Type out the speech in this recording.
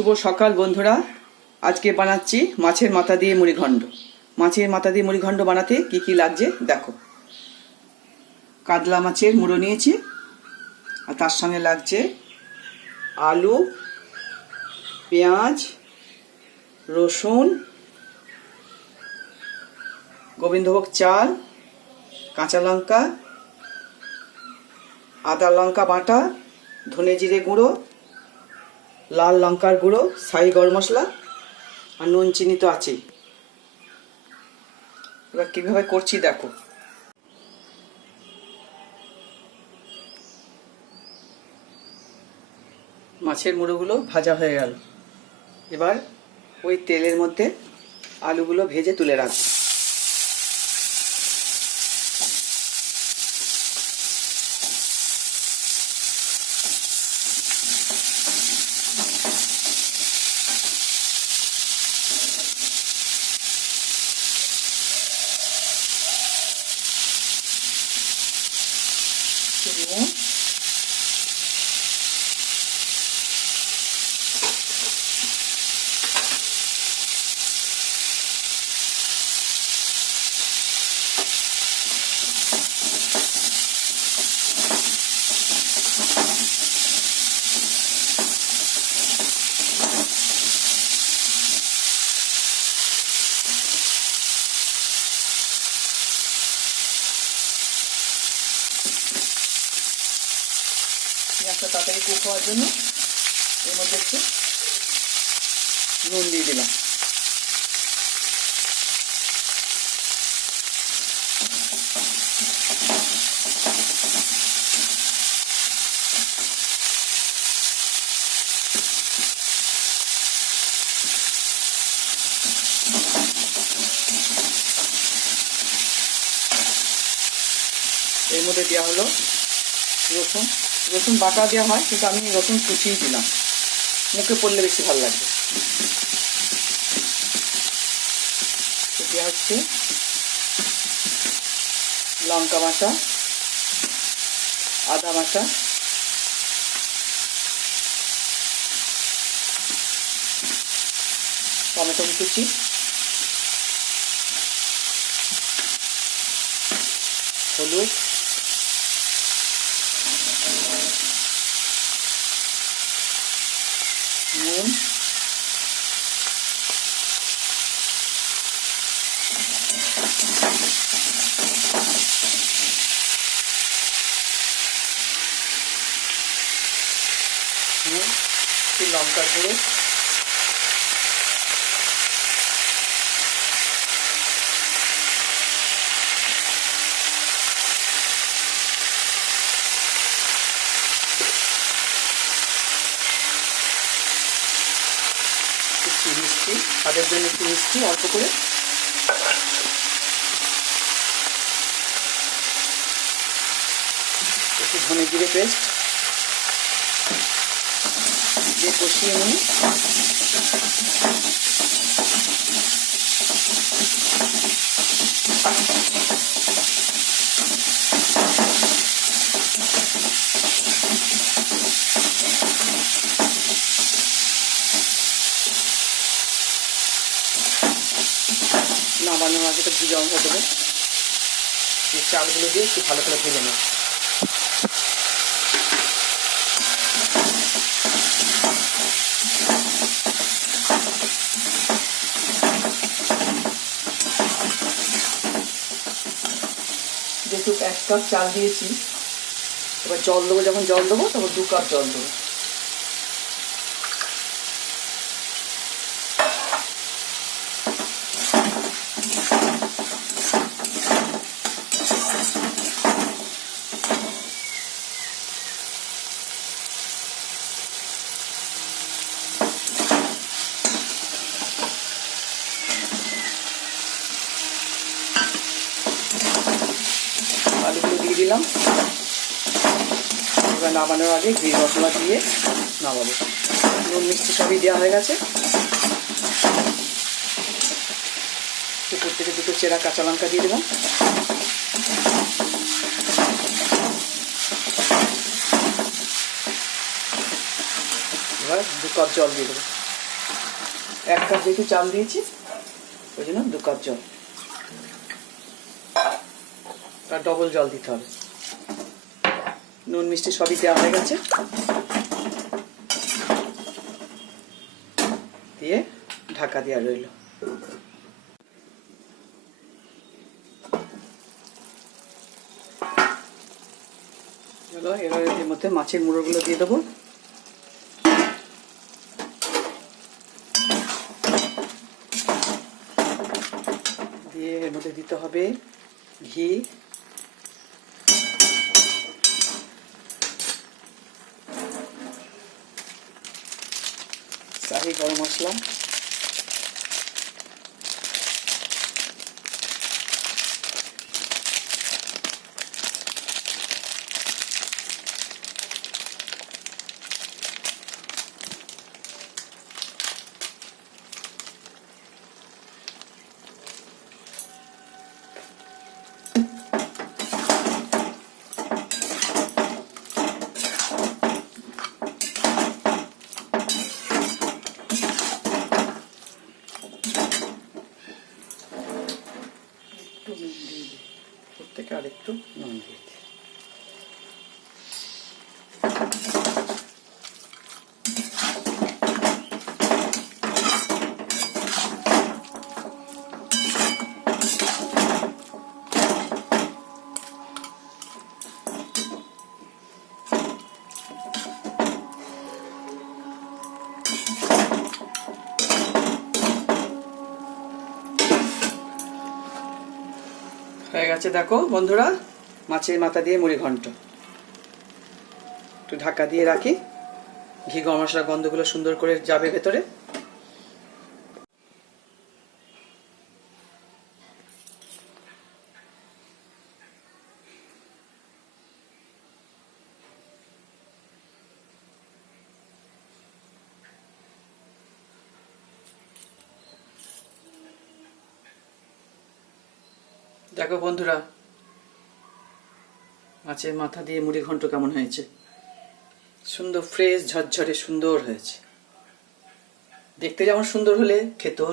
শুভ সকাল বন্ধুরা। আজকে বানাচ্ছি মাছের মাথা দিয়ে মুড়িঘণ্ড মাছের মাথা দিয়ে মুড়িঘণ্ড বানাতে কি কি লাগছে দেখো। কাতলা মাছের মুড়ো নিয়েছি, আর তার সঙ্গে লাগছে আলু, পেঁয়াজ, রসুন, গোবিন্দভোগ চাল, কাঁচা লঙ্কা, আদা লঙ্কা বাটা, ধনে জিরে গুঁড়ো লাল লঙ্কার গুঁড়ো সাই গরম মশলা আর নুন চিনি তো আছেই। এবার কীভাবে করছি দেখো। মাছের মুড়োগুলো ভাজা হয়ে গেল। এবার ওই তেলের মধ্যে আলুগুলো ভেজে তুলে রাখব। নুন পেঁয়াজটা তাড়াতাড়ি কুক হওয়ার জন্য এর মধ্যে একটু নুন দিয়ে দিলাম। এর মধ্যে দেওয়া হলো রসুন রসুন বাটা দেওয়া হয়, কিন্তু আমি রসুন কুচিয়ে দিলাম। মুখে পড়লে বেশি ভালো লাগবে। দেওয়া হচ্ছে লঙ্কা বাটা, আদা বাটা। টমেটো কুচি। হলুদ নুন নুন লঙ্কার গুঁড়ো। একটু মিষ্টি স্বাদের জন্য একটু মিষ্টি অল্প করে। একটু ধনে জিরে পেস্ট দিয়ে কষিয়ে নিই। নামানোর আগে তো ভিজে অঙ্গ দেবো চালগুলো দিয়ে একটু ভালো করে ভেজে নেব যেহেতু এক কাপ চাল দিয়েছি। এবার জল দেবো, যখন জল দেবো, তখন দু কাপ জল দেবো আলুগুলো দিয়ে দিলাম। এবার নামানোর আগে ঘি মশলা দিয়ে নামাবো। নুন মিষ্টি সবই দেওয়া হয়ে গেছে। উপর থেকে দুটো চেরা কাঁচা লঙ্কা দিয়ে দেবো। এবার দু কাপ জল দিয়ে দেবো। এক কাপ যেহেতু চাল দিয়েছি, ওই জন্য দু কাপ জল। আর ডবল জল দিতে হবে। নুন, মিষ্টি সবই দেওয়া হয়ে গেছে। দিয়ে ঢাকা দেওয়া রইল। চলো, এবার এর মধ্যে মাছের মুড়োগুলো দিয়ে দেবো। দিয়ে এর মধ্যে দিতে হবে ঘি। শাহি গরম মশলা। প্রত্যেকে আর একটু নুন হয়ে গেছে, দেখো বন্ধুরা, মাছের মাথা দিয়ে মুড়ি ঘন্ট। একটু ঢাকা দিয়ে রাখি, ঘি, গরম মশলা গন্ধগুলো সুন্দর করে যাবে ভেতরে। দেখো বন্ধুরা মাছের মাথা দিয়ে মুড়ি ঘন্ট কেমন হয়েছে? সুন্দর ফ্রেশ ঝরঝরে, সুন্দর হয়েছে। দেখতে যেমন সুন্দর হলে খেতেও